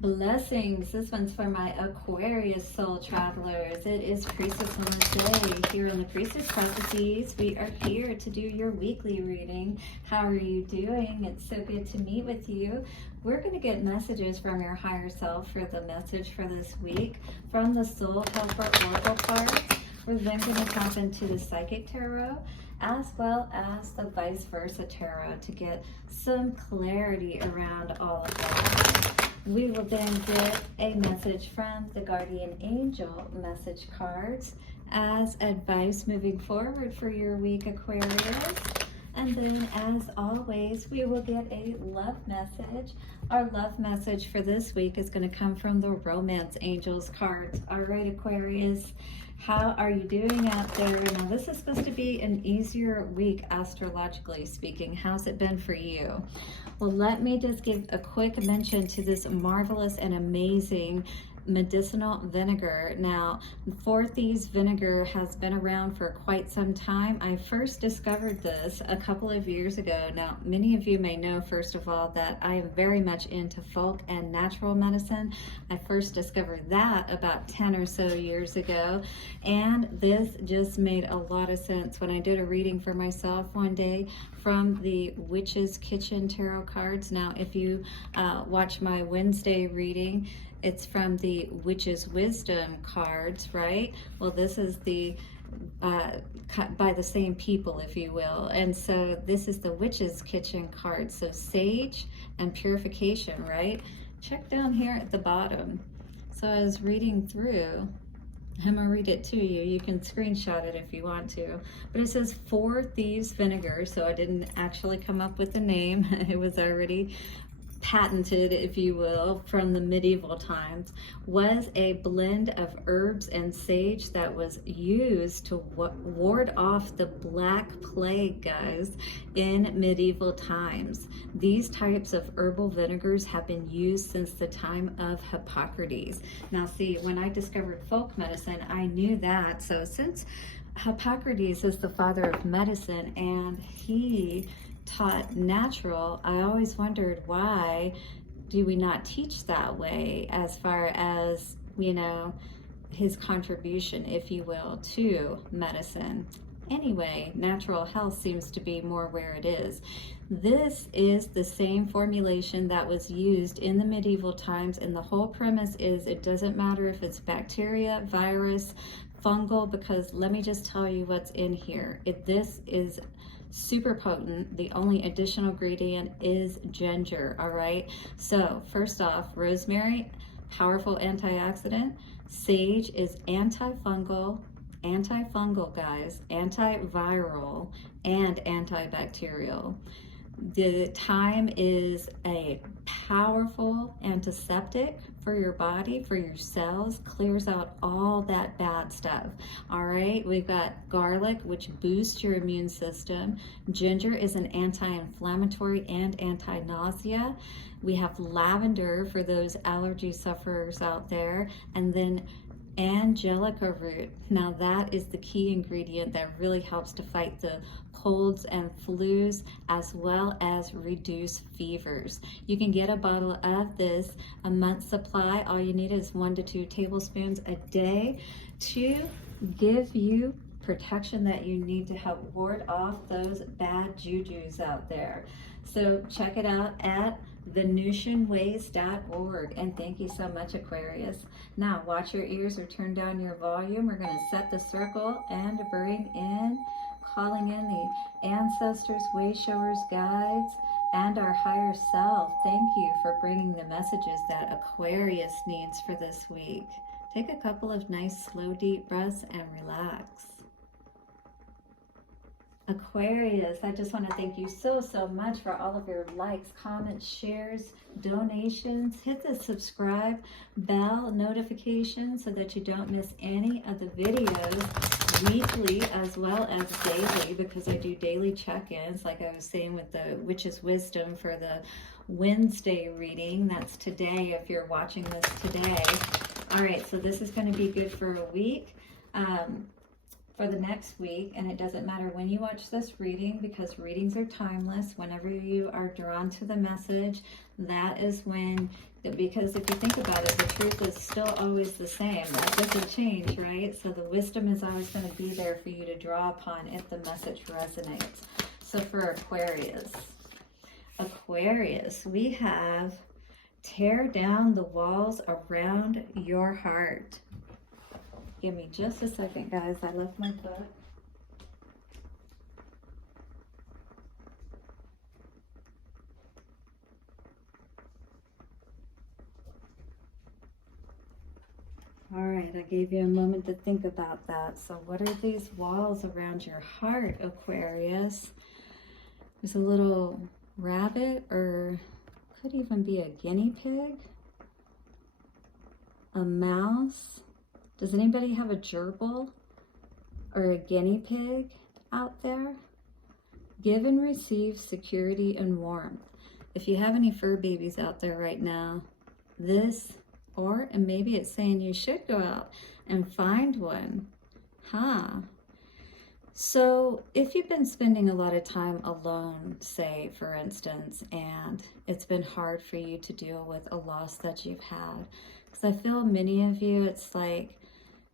Blessings. This one's for my Aquarius soul travelers. It is Priestess Melissae here on the Priestess Prophecies. We are here to do your weekly reading. How are you doing? It's so good to meet with you. We're going to get messages from your higher self for the message for this week from the Soul Helper Oracle cards. We're then going to tap into the Psychic Tarot as well as the Vice Versa Tarot to get some clarity around all of that. We will then get a message from the Guardian Angel message cards as advice moving forward for your week, Aquarius. And then, as always, we will get a love message. Our love message for this week is going to come from the Romance Angels cards. All right, Aquarius, how are you doing out there? Now, this is supposed to be an easier week, astrologically speaking. How's it been for you? Well, let me just give a quick mention to this marvelous and amazing medicinal vinegar. Now, Four Thieves vinegar has been around for quite some time. I first discovered this a couple of years ago. Now, many of you may know, first of all, that I am very much into folk and natural medicine. I first discovered that about 10 or so years ago, and this just made a lot of sense when I did a reading for myself one day from the Witch's Kitchen tarot cards. Now, if you watch my Wednesday reading, it's from the Witch's Wisdom cards, right? Well, this is the by the same people, if you will. And so this is the Witch's Kitchen card. So sage and purification, right? Check down here at the bottom. So I was reading through. I'm going to read it to you. You can screenshot it if you want to. But it says Four Thieves vinegar. So I didn't actually come up with the name. It was already patented, if you will, from the medieval times, was a blend of herbs and sage that was used to ward off the Black Plague, guys, in medieval times. These types of herbal vinegars have been used since the time of Hippocrates. Now, see, when I discovered folk medicine, I knew that. So since Hippocrates is the father of medicine and he taught natural, I always wondered, why do we not teach that way as far as, you know, his contribution, if you will, to medicine. Anyway, natural health seems to be more where it is. This is the same formulation that was used in the medieval times, and the whole premise is it doesn't matter if it's bacteria, virus, fungal, because let me just tell you what's in here. This is super potent. The only additional ingredient is ginger. All right, so first off, rosemary, powerful antioxidant. Sage is antifungal, guys, antiviral and antibacterial. The thyme is a powerful antiseptic for your body, for your cells, clears out all that bad stuff. All right, we've got garlic, which boosts your immune system. Ginger is an anti-inflammatory and anti-nausea. We have lavender for those allergy sufferers out there, and then angelica root. Now that is the key ingredient that really helps to fight the colds and flus as well as reduce fevers. You can get a bottle of this, a month's supply. All you need is 1 to 2 tablespoons a day to give you protection that you need to help ward off those bad jujus out there. So check it out at venusianways.org. And thank you so much, Aquarius. Now watch your ears or turn down your volume. We're going to set the circle and bring in, calling in the ancestors, way showers, guides, and our higher self. Thank you for bringing the messages that Aquarius needs for this week. Take a couple of nice, slow, deep breaths and relax. Aquarius, I just want to thank you so much for all of your likes, comments, shares, donations. Hit the subscribe bell notification so that you don't miss any of the videos weekly as well as daily, because I do daily check-ins, like I was saying with the Witch's Wisdom for the Wednesday reading. That's today if you're watching this today. All right, so this is going to be good for a week. for the next week, and it doesn't matter when you watch this reading because readings are timeless. Whenever you are drawn to the message, that is when, because if you think about it, the truth is still always the same. That doesn't change, right? So the wisdom is always going to be there for you to draw upon if the message resonates. So for Aquarius, we have tear down the walls around your heart. Give me just a second, guys. I left my book. All right, I gave you a moment to think about that. So what are these walls around your heart, Aquarius? There's a little rabbit, or could even be a guinea pig, a mouse. Does anybody have a gerbil or a guinea pig out there? Give and receive security and warmth. If you have any fur babies out there right now, this, and maybe it's saying you should go out and find one. So if you've been spending a lot of time alone, say for instance, and it's been hard for you to deal with a loss that you've had, because I feel many of you, it's like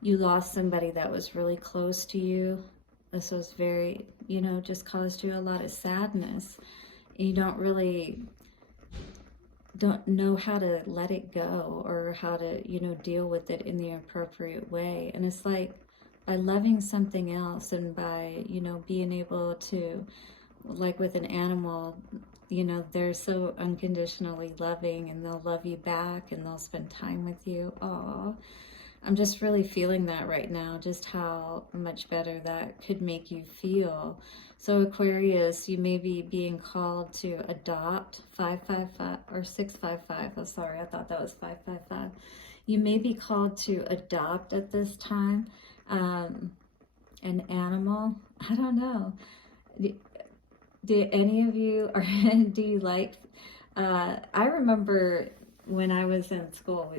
you lost somebody that was really close to you. This was very, just caused you a lot of sadness. You don't know how to let it go or how to, deal with it in the appropriate way. And it's like by loving something else and by, being able to, like with an animal, they're so unconditionally loving and they'll love you back and they'll spend time with you. Aww. I'm just really feeling that right now, just how much better that could make you feel. So Aquarius, you may be being called to adopt 555 or 655. Oh, sorry, I thought that was 555. You may be called to adopt at this time an animal. I don't know. Do any of you, or do you like, I remember when I was in school,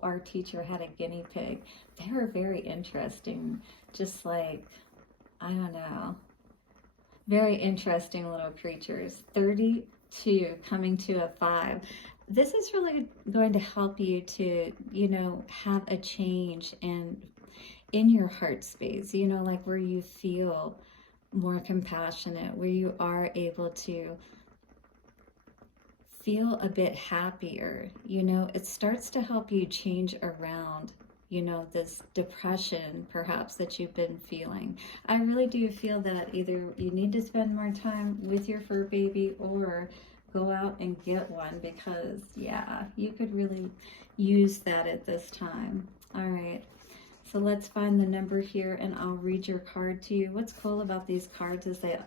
our teacher had a guinea pig. They were very interesting, just like, I don't know, very interesting little creatures. 32 coming to a 5. This is really going to help you to, have a change in your heart space, like where you feel more compassionate, where you are able to feel a bit happier. It starts to help you change around, this depression perhaps that you've been feeling. I really do feel that either you need to spend more time with your fur baby or go out and get one, because yeah, you could really use that at this time. All right, so let's find the number here and I'll read your card to you. What's cool about these cards is they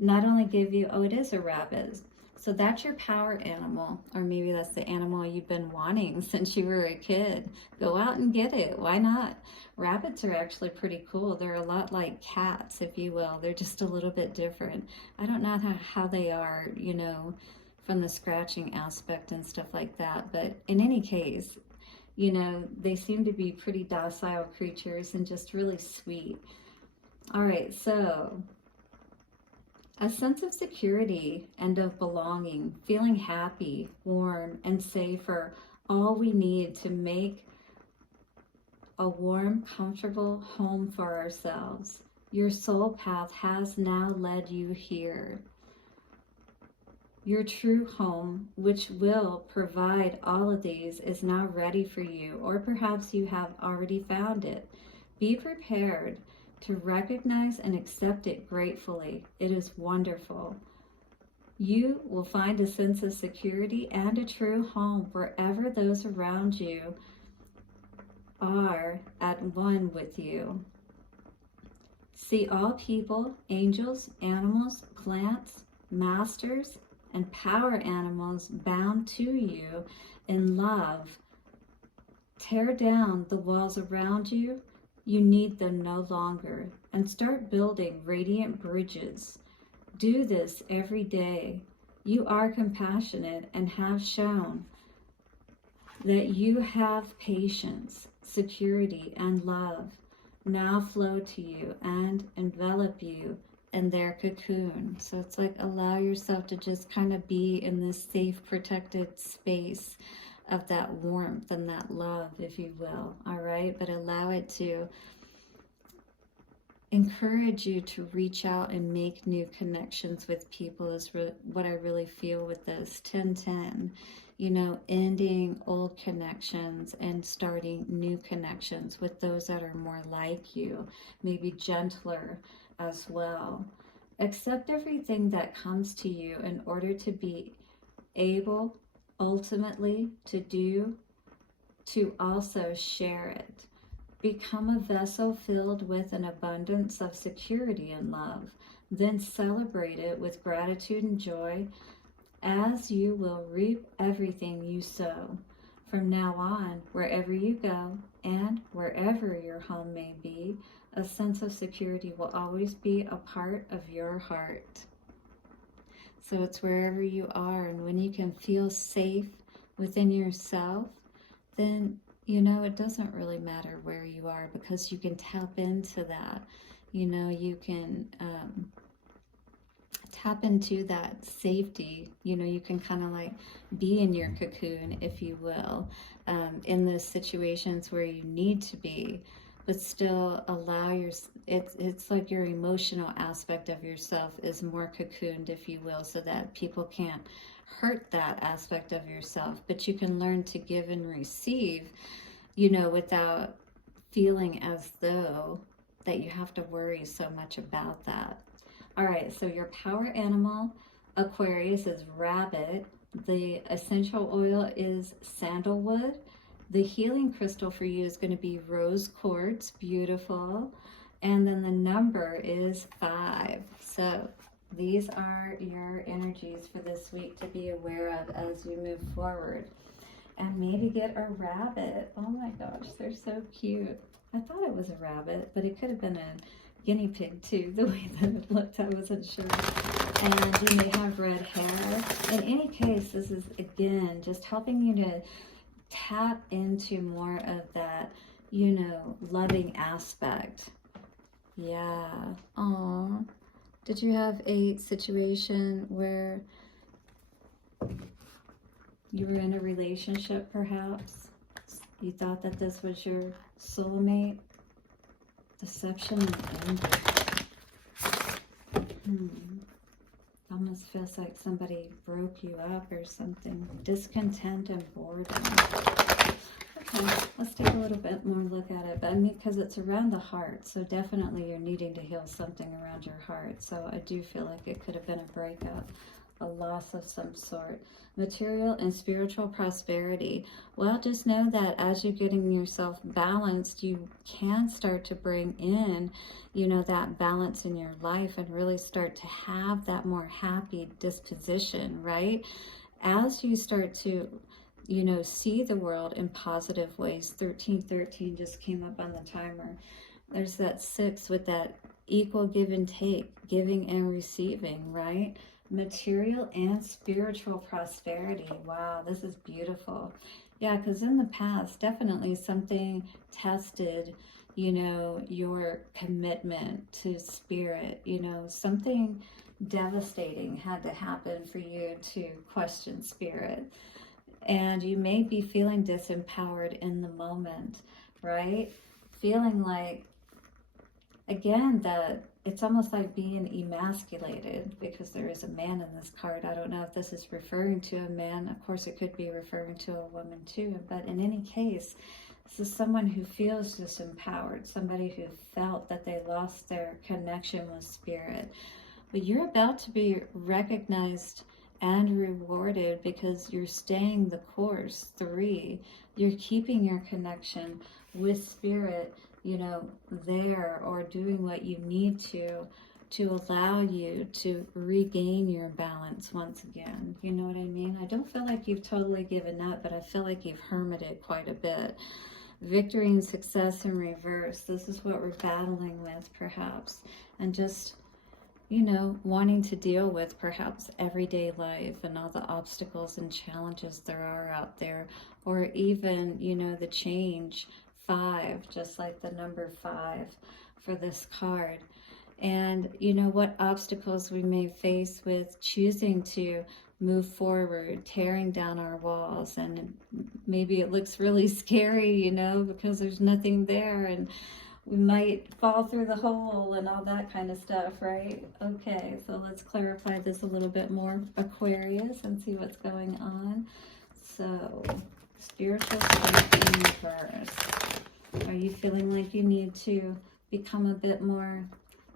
not only give you, it is a rabbit. So that's your power animal, or maybe that's the animal you've been wanting since you were a kid. Go out and get it. Why not? Rabbits are actually pretty cool. They're a lot like cats, if you will. They're just a little bit different. I don't know how they are, from the scratching aspect and stuff like that. But in any case, they seem to be pretty docile creatures and just really sweet. All right, so a sense of security and of belonging, feeling happy, warm, and safe are all we need to make a warm, comfortable home for ourselves. Your soul path has now led you here. Your true home, which will provide all of these, is now ready for you, or perhaps you have already found it. Be prepared to recognize and accept it gratefully. It is wonderful. You will find a sense of security and a true home wherever those around you are at one with you. See all people, angels, animals, plants, masters, and power animals bound to you in love. Tear down the walls around you. You need them no longer, and start building radiant bridges. Do this every day. You are compassionate and have shown that you have patience, security, and love. now flow to you and envelop you in their cocoon. So it's like allow yourself to just kind of be in this safe, protected space of that warmth and that love, if you will. All right, but allow it to encourage you to reach out and make new connections with people is what I really feel with this 10-10. You know, ending old connections and starting new connections with those that are more like you, maybe gentler as well. Accept everything that comes to you in order to be able ultimately to also share it. Become a vessel filled with an abundance of security and love. Then celebrate it with gratitude and joy, as you will reap everything you sow. From now on, wherever you go and wherever your home may be, a sense of security will always be a part of your heart. So it's wherever you are, and when you can feel safe within yourself, then you know it doesn't really matter where you are, because you can tap into that. You know, you can tap into that safety. You know, you can kind of like be in your cocoon, if you will, in those situations where you need to be, but still allow it's like your emotional aspect of yourself is more cocooned, if you will, so that people can't hurt that aspect of yourself. But you can learn to give and receive, you know, without feeling as though that you have to worry so much about that. All right, so your power animal, Aquarius, is rabbit. The essential oil is sandalwood. The healing crystal for you is going to be rose quartz, beautiful. And then the number is 5. So these are your energies for this week to be aware of as you move forward. And maybe get a rabbit. Oh my gosh, they're so cute. I thought it was a rabbit, but it could have been a guinea pig too, the way that it looked. I wasn't sure. And you may have red hair. In any case, this is, again, just helping you to tap into more of that, you know, loving aspect. Yeah. Aw. Did you have a situation where you were in a relationship, perhaps? You thought that this was your soulmate? Deception and anger. Almost feels like somebody broke you up or something. Discontent and boredom. Okay, let's take a little bit more look at it. But I mean, because it's around the heart, so definitely you're needing to heal something around your heart. So I do feel like it could have been a breakup, a loss of some sort. Material and spiritual prosperity. Well, just know that as you're getting yourself balanced, you can start to bring in, you know, that balance in your life and really start to have that more happy disposition, right? As you start to, you know, see the world in positive ways. 1313 just came up on the timer. There's that 6 with that equal give and take, giving and receiving, right? Material and spiritual prosperity. Wow, this is beautiful. Yeah, because in the past, definitely something tested, you know, your commitment to spirit. You know, something devastating had to happen for you to question spirit. And you may be feeling disempowered in the moment, right? Feeling like, again, that it's almost like being emasculated, because there is a man in this card. I don't know if this is referring to a man. Of course, it could be referring to a woman too. But in any case, this is someone who feels disempowered, somebody who felt that they lost their connection with spirit. But you're about to be recognized and rewarded because you're staying the course. 3, you're keeping your connection with spirit, you know, there, or doing what you need to allow you to regain your balance once again. You know what I mean? I don't feel like you've totally given up, but I feel like you've hermited quite a bit. Victory and success in reverse. This is what we're battling with, perhaps. And just, you know, wanting to deal with perhaps everyday life and all the obstacles and challenges there are out there, or even, you know, the change 5, just like the number 5 for this card. And you know what obstacles we may face with choosing to move forward, tearing down our walls, and maybe it looks really scary, you know, because there's nothing there, and we might fall through the hole and all that kind of stuff, right? Okay, so let's clarify this a little bit more, Aquarius, and see what's going on. So, spiritual state in reverse. Are you feeling like you need to become a bit more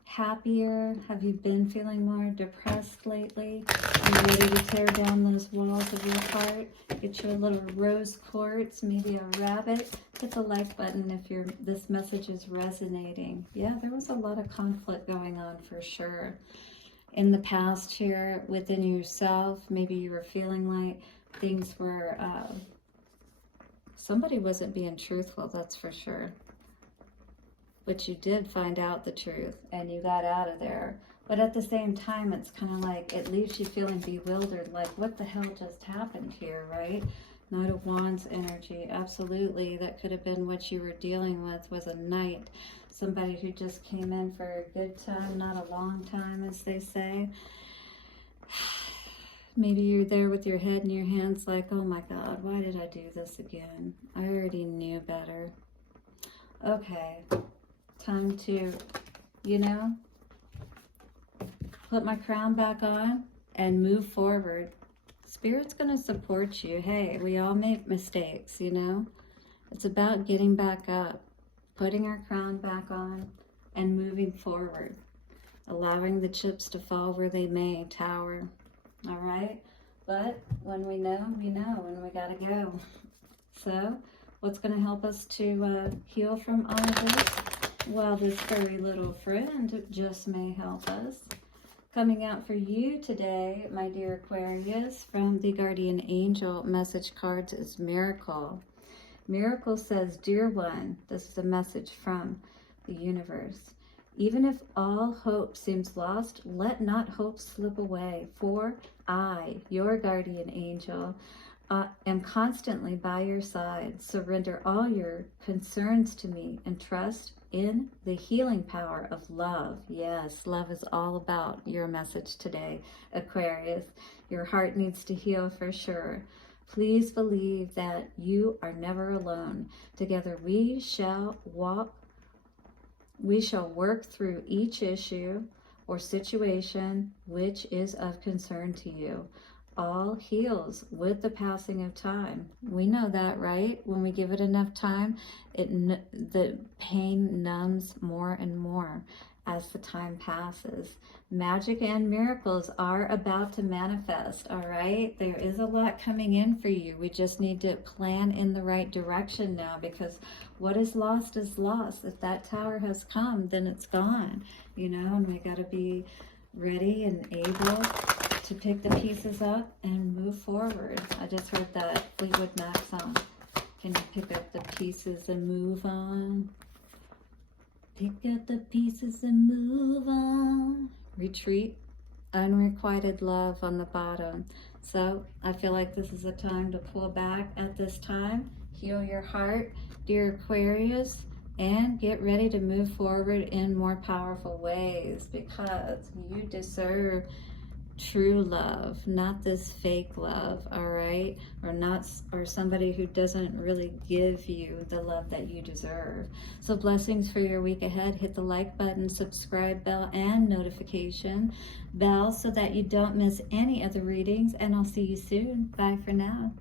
happier? Have you been feeling more depressed lately? Are you ready to tear down those walls of your heart? Get you a little rose quartz, maybe a rabbit. Hit the like button if this message is resonating. Yeah, there was a lot of conflict going on for sure. In the past here, within yourself, maybe you were feeling like things were, somebody wasn't being truthful, that's for sure. But you did find out the truth and you got out of there. But at the same time, it's kind of like it leaves you feeling bewildered, like what the hell just happened here, right? Knight of Wands energy, absolutely. That could have been what you were dealing with, was a knight. Somebody who just came in for a good time, not a long time, as they say. Maybe you're there with your head in your hands like, oh my God, why did I do this again? I already knew better. Okay. Time to, you know, put my crown back on and move forward. Spirit's going to support you. Hey, we all make mistakes, you know. It's about getting back up, putting our crown back on, and moving forward. Allowing the chips to fall where they may, tower. All right? But when we know, and we got to go. So, what's going to help us to heal from all of this? Well, this furry little friend just may help us. Coming out for you today, my dear Aquarius, from the Guardian Angel message cards is Miracle. Miracle says, Dear one, this is a message from the universe. Even if all hope seems lost, let not hope slip away. For I, your guardian angel, am constantly by your side. Surrender all your concerns to me and trust in the healing power of love. Yes, love is all about your message today, Aquarius. Your heart needs to heal for sure. Please believe that you are never alone. Together we shall work through each issue or situation which is of concern to you. All heals with the passing of time. We know that, right? When we give it enough time, the pain numbs more and more as the time passes. Magic and miracles are about to manifest, all right? There is a lot coming in for you. We just need to plan in the right direction now, because what is lost is lost. If that tower has come, then it's gone, you know, and we got to be ready and able to pick the pieces up and move forward. I just heard that Fleetwood Mac song. Can you pick up the pieces and move on? Pick up the pieces and move on. Retreat, unrequited love on the bottom. So I feel like this is a time to pull back at this time, heal your heart, dear Aquarius, and get ready to move forward in more powerful ways, because you deserve true love, not this fake love, all right? Or somebody who doesn't really give you the love that you deserve. So blessings for your week ahead. Hit the like button, subscribe bell, and notification bell so that you don't miss any of the readings, and I'll see you soon. Bye for now.